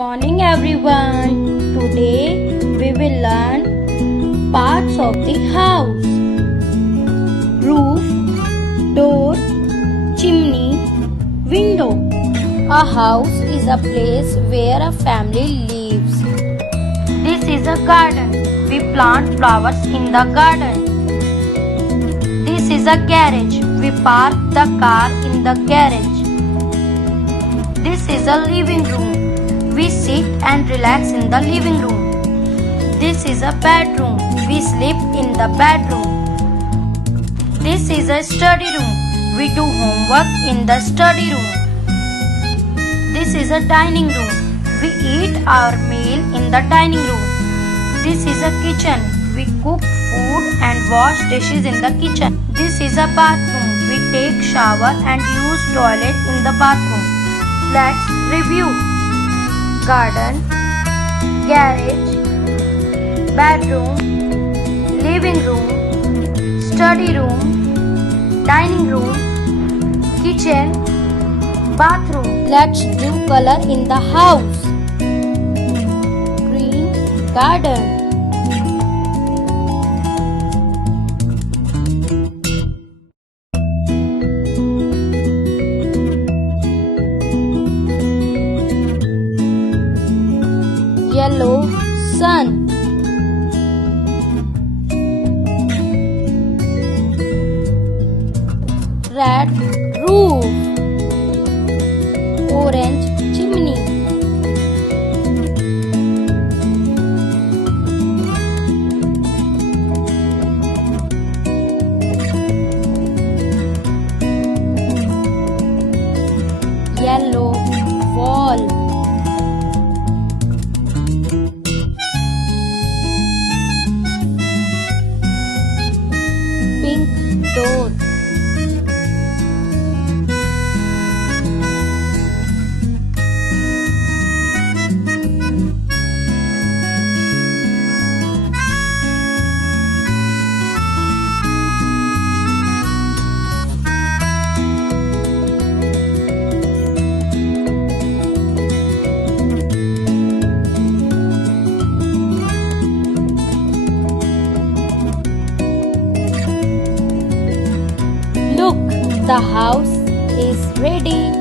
morning everyone. Today we will learn parts of the house. Roof, door, chimney, window. A house is a place where a family lives. This is a garden. We plant flowers in the garden. This is a garage. We park the car in the garage. This is a living room. We sit and relax in the living room. This is a bedroom. We sleep in the bedroom. This is a study room. We do homework in the study room. This is a dining room. We eat our meal in the dining room. This is a kitchen. We cook food and wash dishes in the kitchen. This is a bathroom. We take shower and use toilet in the bathroom. Let's review. Garden, garage, bedroom, living room, study room, dining room, kitchen, bathroom. Let's do color in the house. Green, garden. Yellow, sun. Red, roof. Orange, chimney. Yellow, wall. Pink, door. Look, the house is ready.